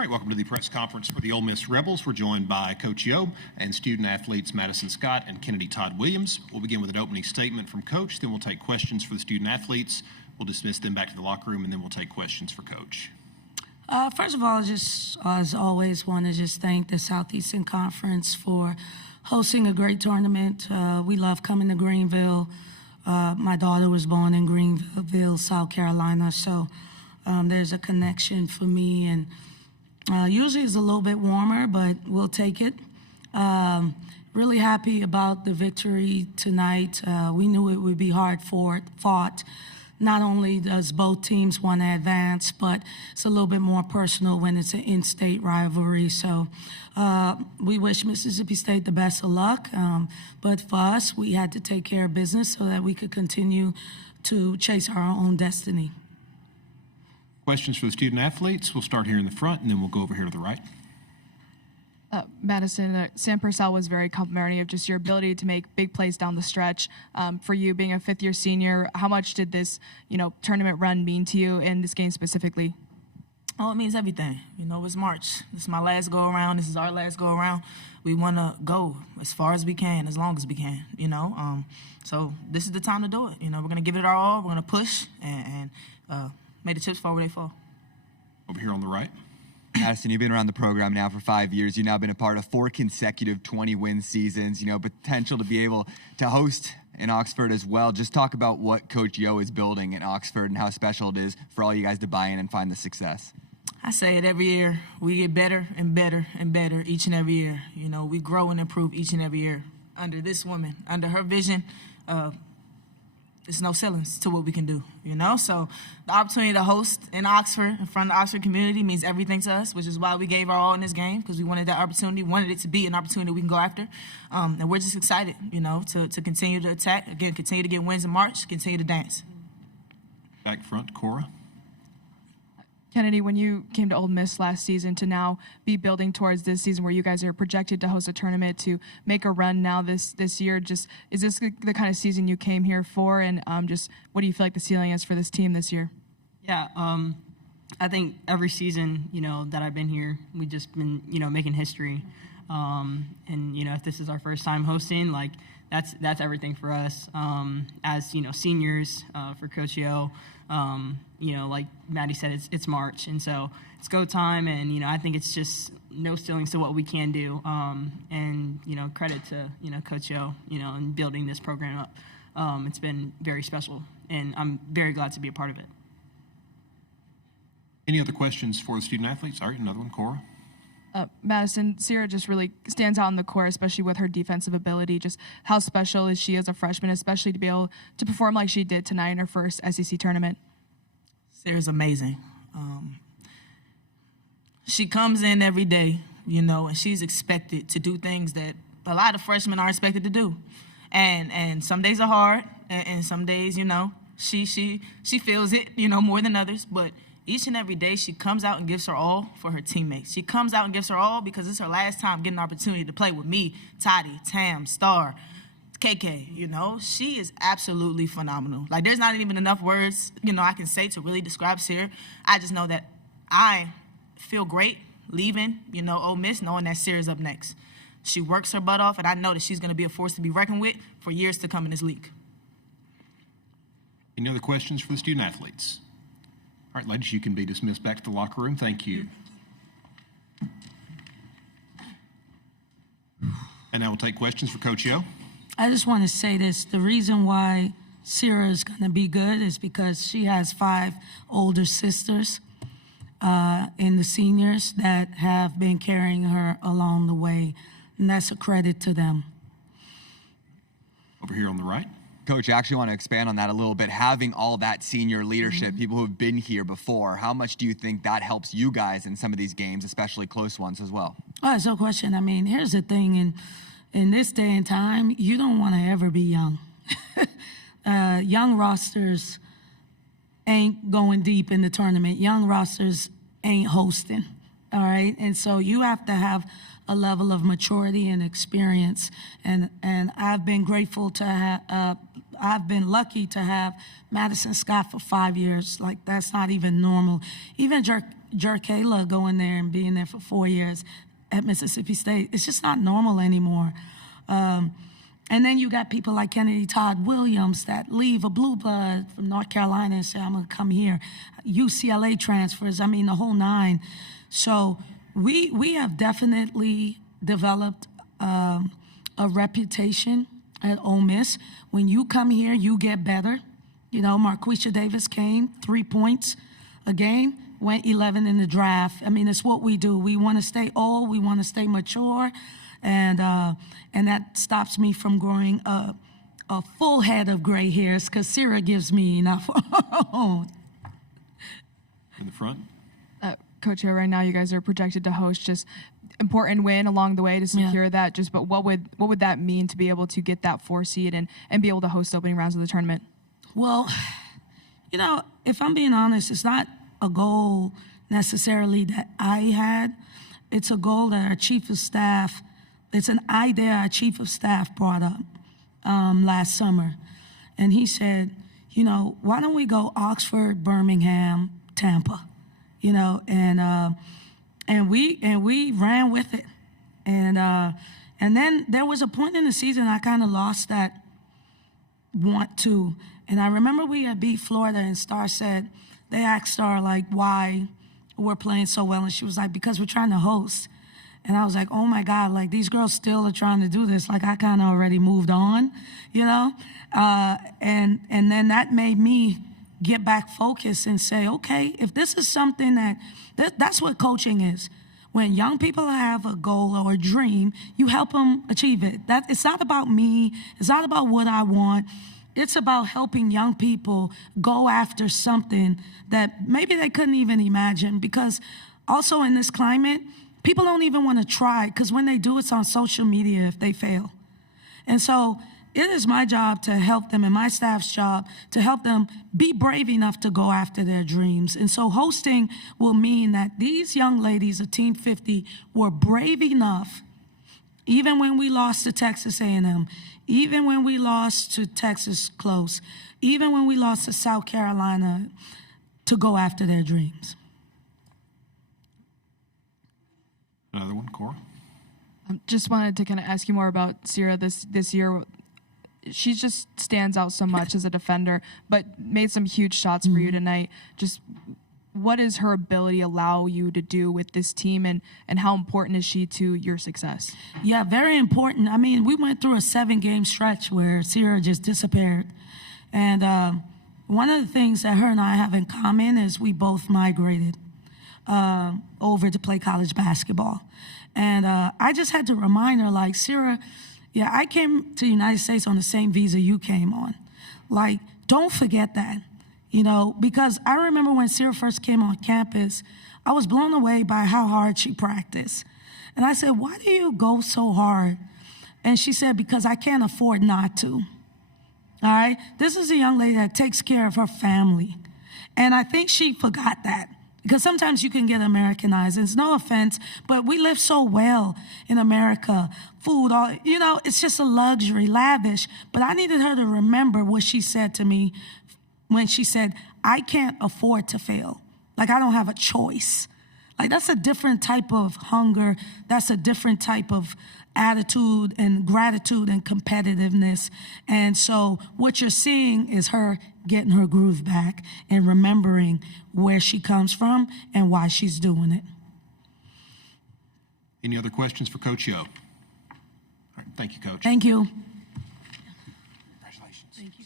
All right, welcome to the press conference for the Ole Miss Rebels. We're joined by Coach Yo and student athletes Madison Scott and Kennedy Todd Williams. We'll begin with an opening statement from Coach, then we'll take questions for the student athletes. We'll dismiss them back to the locker room, and then we'll take questions for Coach. First of all, just as always, want to just thank the Southeastern Conference for hosting a great tournament. We love coming to Greenville. My daughter was born in Greenville, South Carolina, so there's a connection for me. And usually it's a little bit warmer, but we'll take it. Really happy about the victory tonight. We knew it would be hard fought. Not only does both teams want to advance, but it's a little bit more personal when it's an in-state rivalry. So we wish Mississippi State the best of luck. But for us, we had to take care of business so that we could continue to chase our own destiny. Questions for the student athletes? We'll start here in the front, and then we'll go over here to the right. Madison, Sam Purcell was very complimentary of just your ability to make big plays down the stretch. For you being a fifth-year senior, how much did this, tournament run mean to you in this game specifically? Oh, it means everything. It's March. This is my last go-around. This is our last go-around. We want to go as far as we can, as long as we can, So this is the time to do it. We're going to give it our all. We're going to push and make the chips fall where they fall. Over here on the right. Madison, you've been around the program now for 5 years. You've now been a part of 4 consecutive 20-win seasons, potential to be able to host in Oxford as well. Just talk about what Coach Yo is building in Oxford and how special it is for all you guys to buy in and find the success. I say it every year. We get better and better and better each and every year. We grow and improve each and every year. Under this woman, under her vision, there's no ceilings to what we can do, So the opportunity to host in Oxford, in front of the Oxford community, means everything to us, which is why we gave our all in this game, because we wanted that opportunity, wanted it to be an opportunity we can go after. And we're just excited, to continue to attack, again, continue to get wins in March, continue to dance. Back front, Cora. Kennedy, when you came to Ole Miss last season to now be building towards this season where you guys are projected to host a tournament to make a run now this year, is this the kind of season you came here for? And just what do you feel like the ceiling is for this team this year? Yeah, I think every season, that I've been here, we've just been, making history. And, if this is our first time hosting, that's everything for us. As, seniors for Coach Yo, like Maddie said, it's March, and so it's go time, and I think it's just no ceilings to what we can do, and credit to Coach Yo, in building this program up. It's been very special, and I'm very glad to be a part of it. Any other questions for the student athletes? All right, another one, Cora. Madison, Sierra just really stands out on the court, especially with her defensive ability. Just how special is she as a freshman, especially to be able to perform like she did tonight in her first SEC tournament? Sarah's amazing. She comes in every day, and she's expected to do things that a lot of freshmen are expected to do. And some days are hard, and some days, she feels it, more than others. But each and every day she comes out and gives her all for her teammates. She comes out and gives her all because it's her last time getting an opportunity to play with me, Toddy, Tam, Star, KK, she is absolutely phenomenal. There's not even enough words, I can say to really describe Sierra. I just know that I feel great leaving, Ole Miss, knowing that Sierra's up next. She works her butt off, and I know that she's going to be a force to be reckoned with for years to come in this league. Any other questions for the student athletes? All right, ladies, you can be dismissed back to the locker room. Thank you. And now we'll take questions for Coach Yo. I just want to say this. The reason why Sierra is going to be good is because she has 5 older sisters in the seniors that have been carrying her along the way, and that's a credit to them. Over here on the right. Coach, I actually want to expand on that a little bit. Having all that senior leadership, people who have been here before, how much do you think that helps you guys in some of these games, especially close ones as well? Oh, it's no question. I mean, here's the thing. In this day and time, you don't want to ever be young. Young rosters ain't going deep in the tournament. Young rosters ain't hosting, all right? And so you have to have a level of maturity and experience. And I've been grateful to have, I've been lucky to have Madison Scott for 5 years. That's not even normal. Even Jerkayla going there and being there for 4 years at Mississippi State. It's just not normal anymore. And then you got people like Kennedy Todd Williams that leave a blue blood from North Carolina and say, I'm going to come here. UCLA transfers, I mean, the whole nine. So we have definitely developed a reputation at Ole Miss. When you come here, you get better. You know, Marquisha Davis came, 3 points a game, went 11 in the draft. I mean, it's what we do. We want to stay old. We want to stay mature. And that stops me from growing a full head of gray hairs because Sierra gives me enough. In the front. Coach, right now you guys are projected to host just important win along the way to secure that. Just, but what would that mean to be able to get that 4 seed and be able to host opening rounds of the tournament? Well, you know, if I'm being honest, it's not a goal necessarily that I had. It's a goal that our chief of staff. It's an idea our chief of staff brought up last summer. And he said, you know, why don't we go Oxford, Birmingham, Tampa, you know, and we ran with it. And then there was a point in the season I kind of lost that want to. And I remember we had beat Florida and Star said, they asked Star like why we're playing so well. And she was like, because we're trying to host. And I was like, oh my God, like these girls still are trying to do this. Like I kind of already moved on, you know? And then that made me get back focused and say, okay, if this is something that's what coaching is. When young people have a goal or a dream, you help them achieve it. It's not about me. It's not about what I want. It's about helping young people go after something that maybe they couldn't even imagine. Because also in this climate, people don't even want to try because when they do, it's on social media if they fail. And so it is my job to help them and my staff's job to help them be brave enough to go after their dreams. And so hosting will mean that these young ladies of Team 50 were brave enough, even when we lost to Texas A&M, even when we lost to Texas close, even when we lost to South Carolina, to go after their dreams. Another one, Cora. Just wanted to kind of ask you more about Sierra this year. She just stands out so much as a defender, but made some huge shots for you tonight. Just what does her ability allow you to do with this team, and how important is she to your success? Yeah, very important. I mean, we went through a 7-game stretch where Sierra just disappeared. And one of the things that her and I have in common is we both migrated over to play college basketball. And I just had to remind her, like, Sierra, yeah, I came to the United States on the same visa you came on. Like, don't forget that, you know, because I remember when Sierra first came on campus, I was blown away by how hard she practiced. And I said, why do you go so hard? And she said, because I can't afford not to. All right? This is a young lady that takes care of her family. And I think she forgot that. Because sometimes you can get Americanized. It's no offense, but we live so well in America. Food, all, you know, it's just a luxury, lavish. But I needed her to remember what she said to me when she said, I can't afford to fail. Like, I don't have a choice. Like, that's a different type of hunger. That's a different type of attitude and gratitude and competitiveness. And so what you're seeing is her getting her groove back and remembering where she comes from and why she's doing it. Any other questions for Coach Yo? All right, thank you, Coach. Thank you. Congratulations. Thank you.